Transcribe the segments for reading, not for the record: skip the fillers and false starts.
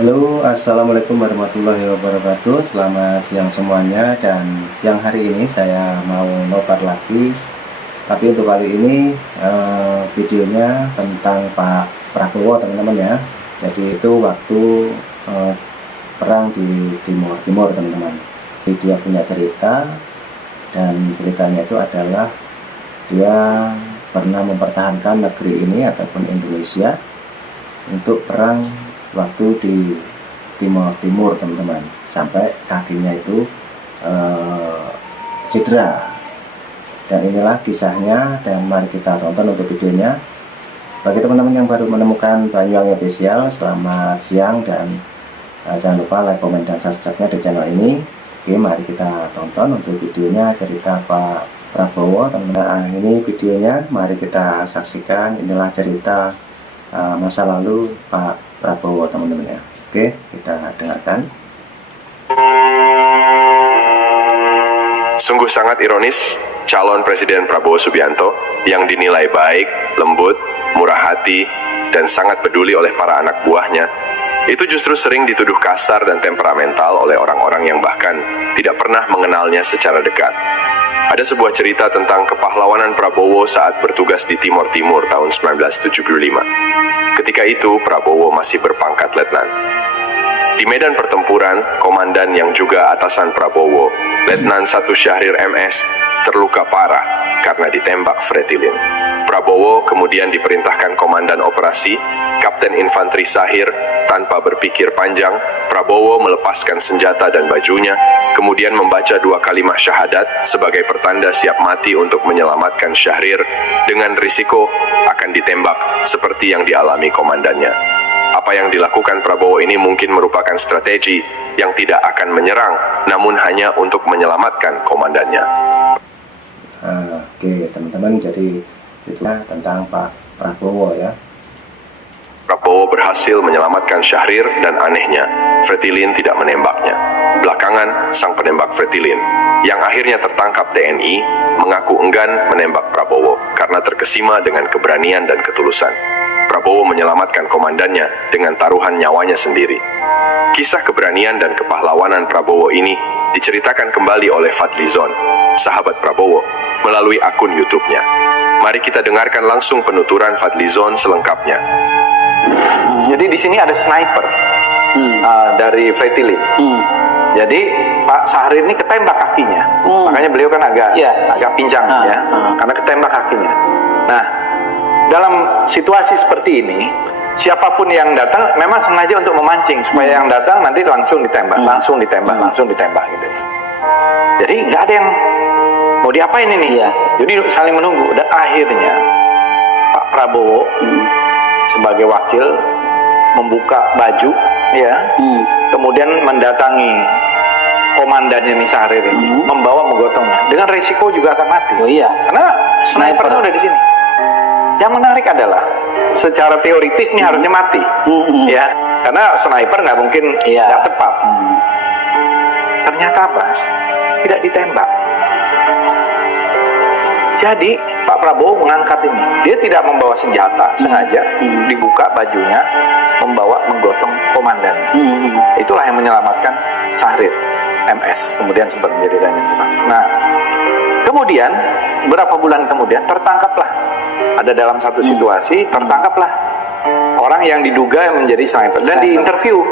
Halo, Assalamualaikum warahmatullahi wabarakatuh. Selamat siang semuanya. Dan siang hari ini saya mau nobar lagi. Tapi untuk kali ini videonya tentang Pak Prabowo, teman-teman ya. Jadi itu waktu perang di Timur Timur, teman-teman. Jadi dia punya cerita, dan ceritanya itu adalah dia pernah mempertahankan negeri ini ataupun Indonesia untuk perang waktu di Timur Timur, teman-teman, sampai kakinya itu cedera. Dan inilah kisahnya, dan mari kita tonton untuk videonya. Bagi teman-teman yang baru menemukan Banyuwangi Official, selamat siang, dan jangan lupa like, komen, dan subscribe-nya di channel ini. Oke, mari kita tonton untuk videonya, cerita Pak Prabowo, teman-teman. Nah, ini videonya, mari kita saksikan. Inilah cerita masa lalu Pak Prabowo, teman-teman ya. Oke, kita dengarkan. Sungguh sangat ironis, calon Presiden Prabowo Subianto yang dinilai baik, lembut, murah hati, dan sangat peduli oleh para anak buahnya, itu justru sering dituduh kasar dan temperamental oleh orang-orang yang bahkan tidak pernah mengenalnya secara dekat. Ada sebuah cerita tentang kepahlawanan Prabowo saat bertugas di Timur Timur tahun 1975. Ketika itu, Prabowo masih berpangkat letnan. Di medan pertempuran, komandan yang juga atasan Prabowo, Letnan 1 Syahrir MS, terluka parah karena ditembak Fretilin. Prabowo kemudian diperintahkan komandan operasi, Kapten Infanteri Sahir. Tanpa berpikir panjang, Prabowo melepaskan senjata dan bajunya, kemudian membaca 2 kalimat syahadat sebagai pertanda siap mati untuk menyelamatkan Syahrir dengan risiko akan ditembak seperti yang dialami komandannya. Apa yang dilakukan Prabowo ini mungkin merupakan strategi yang tidak akan menyerang, namun hanya untuk menyelamatkan komandannya. Oke, teman-teman, jadi itulah tentang Pak Prabowo ya. Prabowo berhasil menyelamatkan Syahrir, dan anehnya, Fretilin tidak menembaknya. Belakangan, sang penembak Fretilin, yang akhirnya tertangkap TNI, mengaku enggan menembak Prabowo karena terkesima dengan keberanian dan ketulusan. Prabowo menyelamatkan komandannya dengan taruhan nyawanya sendiri. Kisah keberanian dan kepahlawanan Prabowo ini diceritakan kembali oleh Fadlizon, sahabat Prabowo, melalui akun YouTube-nya. Mari kita dengarkan langsung penuturan Fadlizon selengkapnya. Jadi di sini ada sniper dari Fretilin. Jadi Pak Syahrir ini ketembak kakinya, makanya beliau kan agak pincang ya, karena ketembak kakinya. Nah, dalam situasi seperti ini, siapapun yang datang memang sengaja untuk memancing supaya yang datang nanti langsung ditembak, langsung ditembak gitu. Jadi nggak ada yang mau diapain ini. Jadi saling menunggu, dan akhirnya Pak Prabowo sebagai wakil membuka baju ya, kemudian mendatangi komandannya nih Syahrir ini, membawa menggotongnya dengan risiko juga akan mati. Karena snipernya udah di sini. Yang menarik adalah secara teoritis nih harusnya mati, ya, karena sniper nggak mungkin nggak tepat. Ternyata apa? Tidak ditembak. Jadi Pak Prabowo mengangkat ini, dia tidak membawa senjata, sengaja dibuka bajunya, membawa menggotong komandannya. Itulah yang menyelamatkan Syahrir MS, kemudian sempat menjadi danjen berlangsung. Nah, kemudian berapa bulan kemudian tertangkaplah, ada dalam satu situasi tertangkaplah orang yang diduga menjadi sniper dan diinterview.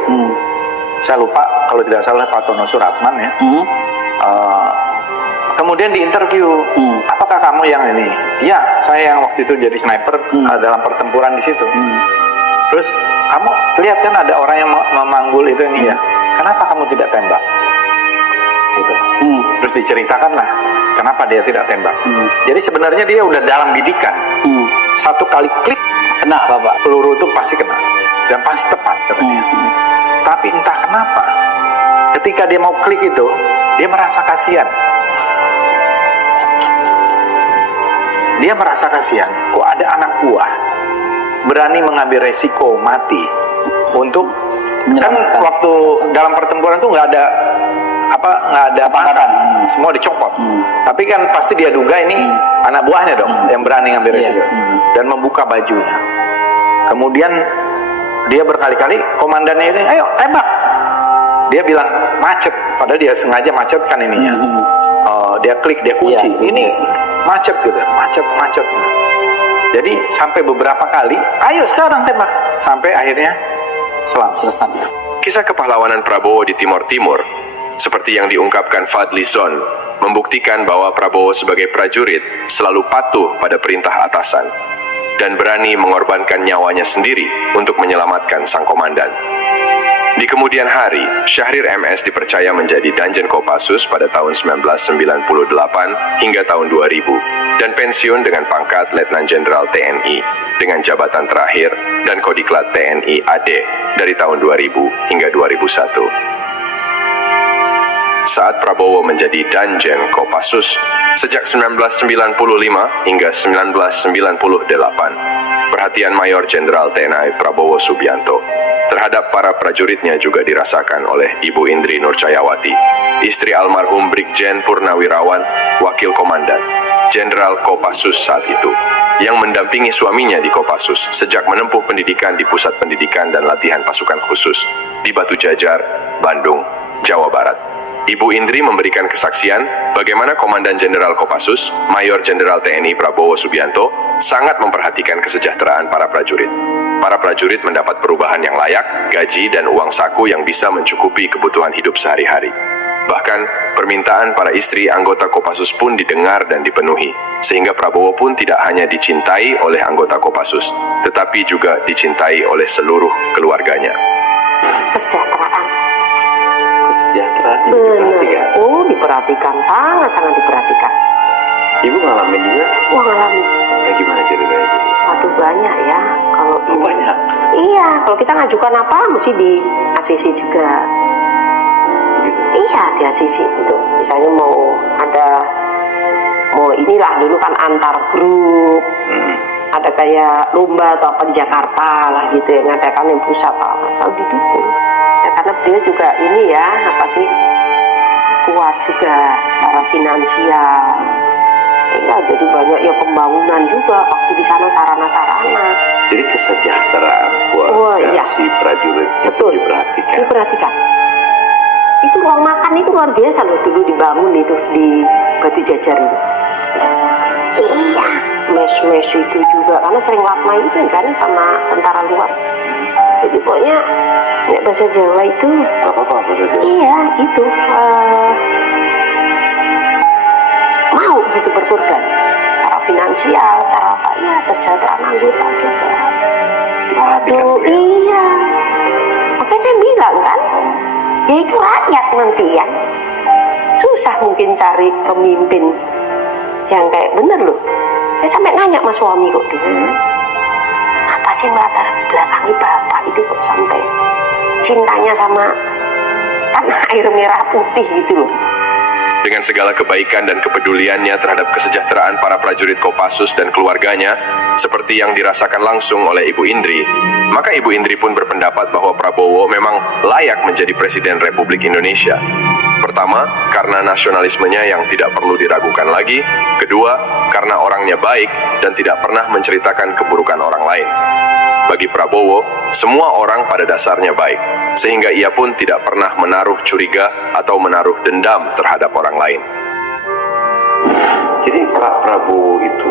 Saya lupa kalau tidak salah Pak Tono Suratman ya. Kemudian diinterview, apakah kamu yang ini? Ya, saya yang waktu itu jadi sniper dalam pertempuran di situ. Terus kamu lihat kan ada orang yang memanggul itu ini ya. Kenapa kamu tidak tembak? Gitu. Terus diceritakanlah kenapa dia tidak tembak. Jadi sebenarnya dia udah dalam bidikan. Satu kali klik kena Bapak, peluru itu pasti kena dan pasti tepat katanya. Tapi entah kenapa ketika dia mau klik itu, dia merasa kasihan. Dia merasa kasihan, kok ada anak buah berani mengambil resiko mati untuk kan waktu dalam pertempuran tuh nggak ada pangkat, semua dicopot. Tapi kan pasti dia duga ini anak buahnya dong yang berani ngambil resiko dan membuka bajunya. Kemudian dia berkali-kali komandannya ini, ayo tembak. Dia bilang macet, padahal dia sengaja macet kan ininya. Dia klik, dia kunci. Ini macet gitu, macet. Jadi sampai beberapa kali, ayo sekarang tembak. Sampai akhirnya selesai. Kisah kepahlawanan Prabowo di Timor Timur, seperti yang diungkapkan Fadli Zon, membuktikan bahwa Prabowo sebagai prajurit selalu patuh pada perintah atasan dan berani mengorbankan nyawanya sendiri untuk menyelamatkan sang komandan. Di kemudian hari, Syahrir MS dipercaya menjadi Danjen Kopassus pada tahun 1998 hingga tahun 2000 dan pensiun dengan pangkat Letnan Jenderal TNI dengan jabatan terakhir dan Kodiklat TNI AD dari tahun 2000 hingga 2001. Saat Prabowo menjadi Danjen Kopassus sejak 1995 hingga 1998, perhatian Mayor Jenderal TNI Prabowo Subianto terhadap para prajuritnya juga dirasakan oleh Ibu Indri Nurcayawati, istri almarhum Brigjen Purnawirawan, Wakil Komandan Jenderal Kopassus saat itu, yang mendampingi suaminya di Kopassus sejak menempuh pendidikan di Pusat Pendidikan dan Latihan Pasukan Khusus di Batu Jajar, Bandung, Jawa Barat. Ibu Indri memberikan kesaksian bagaimana Komandan Jenderal Kopassus, Mayor Jenderal TNI Prabowo Subianto, sangat memperhatikan kesejahteraan para prajurit. Para prajurit mendapat perubahan yang layak, gaji dan uang saku yang bisa mencukupi kebutuhan hidup sehari-hari. Bahkan, permintaan para istri anggota Kopassus pun didengar dan dipenuhi, sehingga Prabowo pun tidak hanya dicintai oleh anggota Kopassus, tetapi juga dicintai oleh seluruh keluarganya. Kesejahteraan. Kesejahteraan Benar. Oh, diperhatikan, sangat-sangat diperhatikan. Ibu ngalamin juga? Wah, ngalamin. Gimana ceritanya? Waduh, banyak ya. Kalau Banyak. Iya, kalau kita ngajukan apa mesti di ACC juga. Iya, di ACC itu. Misalnya mau inilah dulu kan antar grup. Ada kayak lomba atau apa di Jakarta lah gitu ya, ngadakan yang pusat kalau didukung. Ya karena beliau juga ini ya, kuat juga secara finansial. Iya, jadi banyak ya pembangunan juga waktu di sana, sarana-sarana. Jadi kesejahteraan keluarga si prajurit itu diperhatikan. Itu ruang makan itu luar biasa loh, dulu dibangun itu di Batu Jajar itu. Iya, mes-mes itu juga karena sering watma itu kan sama tentara luar. Jadi pokoknya bahasa Jawa itu iya itu mau gitu berkorban secara finansial, secara apa ya, kesejahteraan anggota juga. Waduh, iya. Makanya saya bilang kan, ya itu rakyat nanti ya. Susah mungkin cari pemimpin yang kayak bener loh. Saya sampai nanya sama suami kok dulu, apa sih melatar belakangi bapak itu kok sampai cintanya sama tanah air merah putih gitu loh. Dengan segala kebaikan dan kepeduliannya terhadap kesejahteraan para prajurit Kopassus dan keluarganya, seperti yang dirasakan langsung oleh Ibu Indri, maka Ibu Indri pun berpendapat bahwa Prabowo memang layak menjadi Presiden Republik Indonesia. Pertama, karena nasionalismenya yang tidak perlu diragukan lagi. Kedua, karena orangnya baik dan tidak pernah menceritakan keburukan orang lain. Bagi Prabowo, semua orang pada dasarnya baik, sehingga ia pun tidak pernah menaruh curiga atau menaruh dendam terhadap orang lain. Jadi Pak Prabowo itu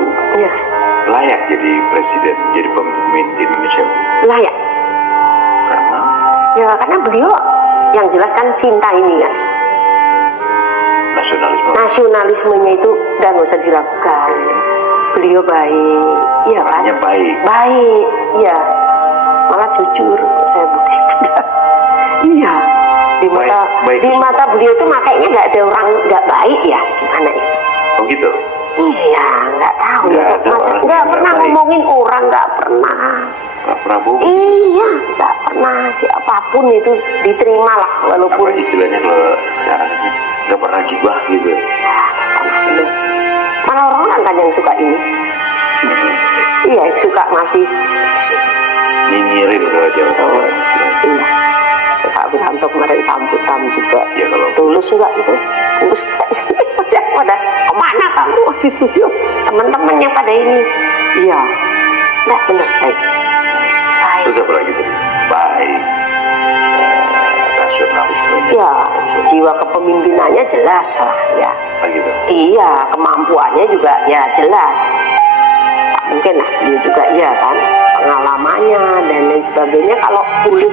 layak jadi presiden, jadi pemimpin Indonesia. Layak. Karena? Ya karena beliau yang jelas kan cinta ini kan. Nasionalismenya itu udah nggak usah diragukan. Beliau baik, iya kan? Baik, iya. Malah jujur, saya buktikan. Iya. Di mata beliau itu makanya nggak ada orang nggak baik ya, gimana ya? Oh gitu. Iya, nggak tahu ya. Masa nggak pernah ngomongin orang, nggak pernah. Pak Prabowo. Iya, nggak pernah siapapun itu diterima lah walaupun. Apa istilahnya kalau sekarang nggak pernah gibah gitu. Malah orang-orang kan yang suka ini. Iya, suka masih nyinyirin kalau dia orang. Iya. Pak Wiranto kemarin sambutan juga. Ya kalau tulus juga itu. Tulus pada kemana kamu waktu itu? Teman-teman yang pada ini. Iya. Nggak benar baik. Terus apa lagi tadi? baik, nasionalisme. Ya, jiwa kepemimpinannya jelas lah ya. Begitu. Iya, kemampuannya juga ya jelas. Tak mungkin lah dia juga iya kan, pengalamannya dan lain sebagainya. Kalau boleh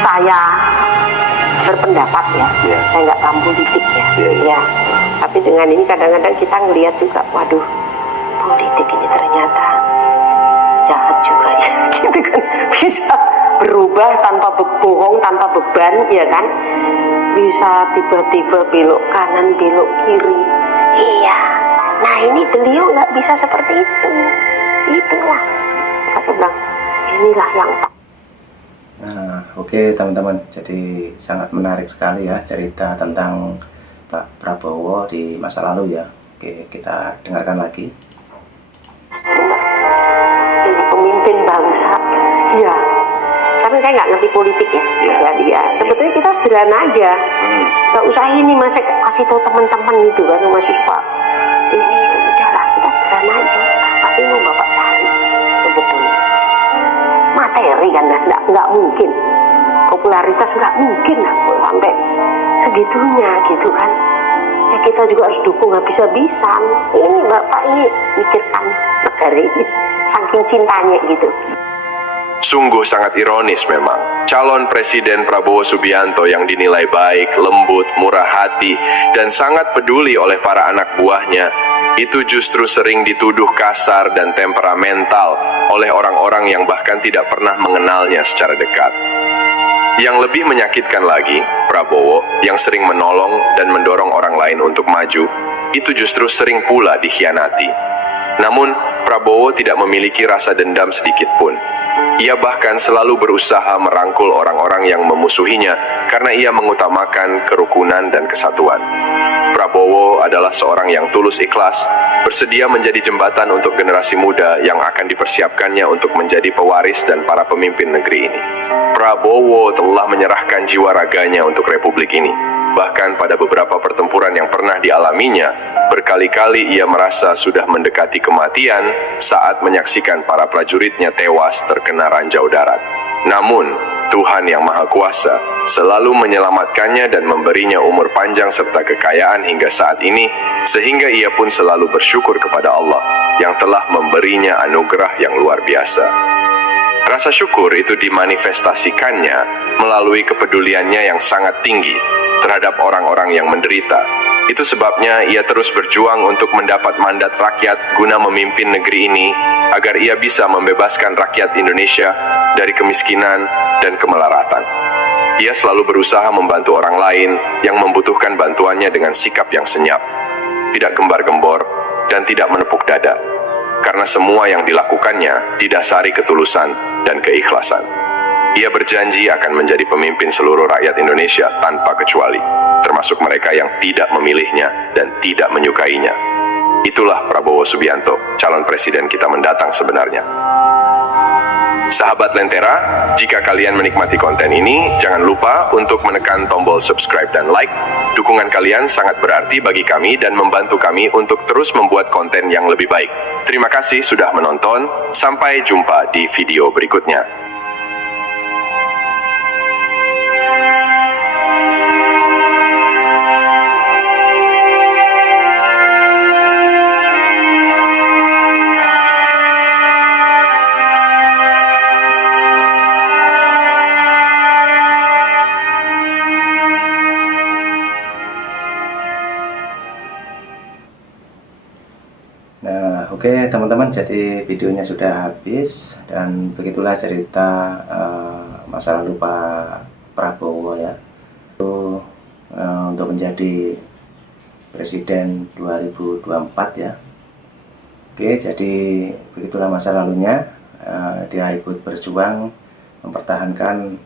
saya berpendapat ya, saya nggak paham politik ya, ya. Tapi dengan ini kadang-kadang kita ngelihat juga, waduh, politik ini ternyata jahat juga ya, gitu kan, bisa berubah tanpa bohong, tanpa beban, ya kan, bisa tiba-tiba belok kanan, belok kiri, iya. Nah ini beliau nggak bisa seperti itu, itulah. Maka saya bilang, inilah yang Nah, oke teman-teman, jadi sangat menarik sekali ya cerita tentang Pak Prabowo di masa lalu ya. Oke, kita dengarkan lagi. jadi pemimpin bangsa, iya. Sekarang saya nggak ngerti politik ya, Mas Yadi ya. Sebetulnya kita sederhana aja, nggak usah ini Mas, saya kasih tahu teman-teman gitu kan, Mas Yusuf, ini itu udahlah, kita sederhana aja. Apa sih mau Bapak cari sebetulnya? Materi kan, nggak mungkin. Popularitas nggak mungkin lah kok sampai segitunya gitu kan. Ya kita juga harus dukung habis-habisan. Ini Bapak ini mikirkan negara ini, saking cintanya gitu. Sungguh sangat ironis memang. Calon Presiden Prabowo Subianto yang dinilai baik, lembut, murah hati, dan sangat peduli oleh para anak buahnya, itu justru sering dituduh kasar dan temperamental oleh orang-orang yang bahkan tidak pernah mengenalnya secara dekat. Yang lebih menyakitkan lagi, Prabowo yang sering menolong dan mendorong orang lain untuk maju, itu justru sering pula dikhianati. Namun, Prabowo tidak memiliki rasa dendam sedikit pun. Ia bahkan selalu berusaha merangkul orang-orang yang memusuhinya karena ia mengutamakan kerukunan dan kesatuan. Prabowo adalah seorang yang tulus ikhlas, bersedia menjadi jembatan untuk generasi muda yang akan dipersiapkannya untuk menjadi pewaris dan para pemimpin negeri ini. Prabowo telah menyerahkan jiwa raganya untuk republik ini. Bahkan pada beberapa pertempuran yang pernah dialaminya, berkali-kali ia merasa sudah mendekati kematian saat menyaksikan para prajuritnya tewas terkena ranjau darat. Namun, Tuhan yang Maha Kuasa selalu menyelamatkannya dan memberinya umur panjang serta kekayaan hingga saat ini, sehingga ia pun selalu bersyukur kepada Allah yang telah memberinya anugerah yang luar biasa. Rasa syukur itu dimanifestasikannya melalui kepeduliannya yang sangat tinggi terhadap orang-orang yang menderita. Itu sebabnya ia terus berjuang untuk mendapat mandat rakyat guna memimpin negeri ini agar ia bisa membebaskan rakyat Indonesia dari kemiskinan dan kemelaratan. Ia selalu berusaha membantu orang lain yang membutuhkan bantuannya dengan sikap yang senyap, tidak gembar-gembor, dan tidak menepuk dada. Karena semua yang dilakukannya didasari ketulusan dan keikhlasan. Ia berjanji akan menjadi pemimpin seluruh rakyat Indonesia tanpa kecuali, termasuk mereka yang tidak memilihnya dan tidak menyukainya. Itulah Prabowo Subianto, calon presiden kita mendatang sebenarnya. Sahabat Lentera, jika kalian menikmati konten ini, jangan lupa untuk menekan tombol subscribe dan like. Dukungan kalian sangat berarti bagi kami dan membantu kami untuk terus membuat konten yang lebih baik. Terima kasih sudah menonton, sampai jumpa di video berikutnya. Nah, oke teman-teman, jadi videonya sudah habis dan begitulah cerita masa lalu Pak Prabowo ya. Untuk menjadi presiden 2024 ya. Oke, jadi begitulah masa lalunya. Dia ikut berjuang mempertahankan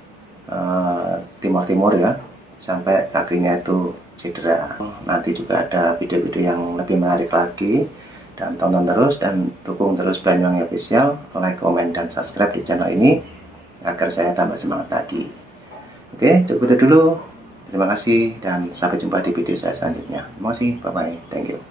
Timur ya sampai kakinya itu cedera. Nanti juga ada video-video yang lebih menarik lagi. Dan tonton terus dan dukung terus Banyuwangi Official, like, komen, dan subscribe di channel ini agar saya tambah semangat lagi. Oke, cukup itu dulu. Terima kasih dan sampai jumpa di video saya selanjutnya. Terima kasih, bye-bye, thank you.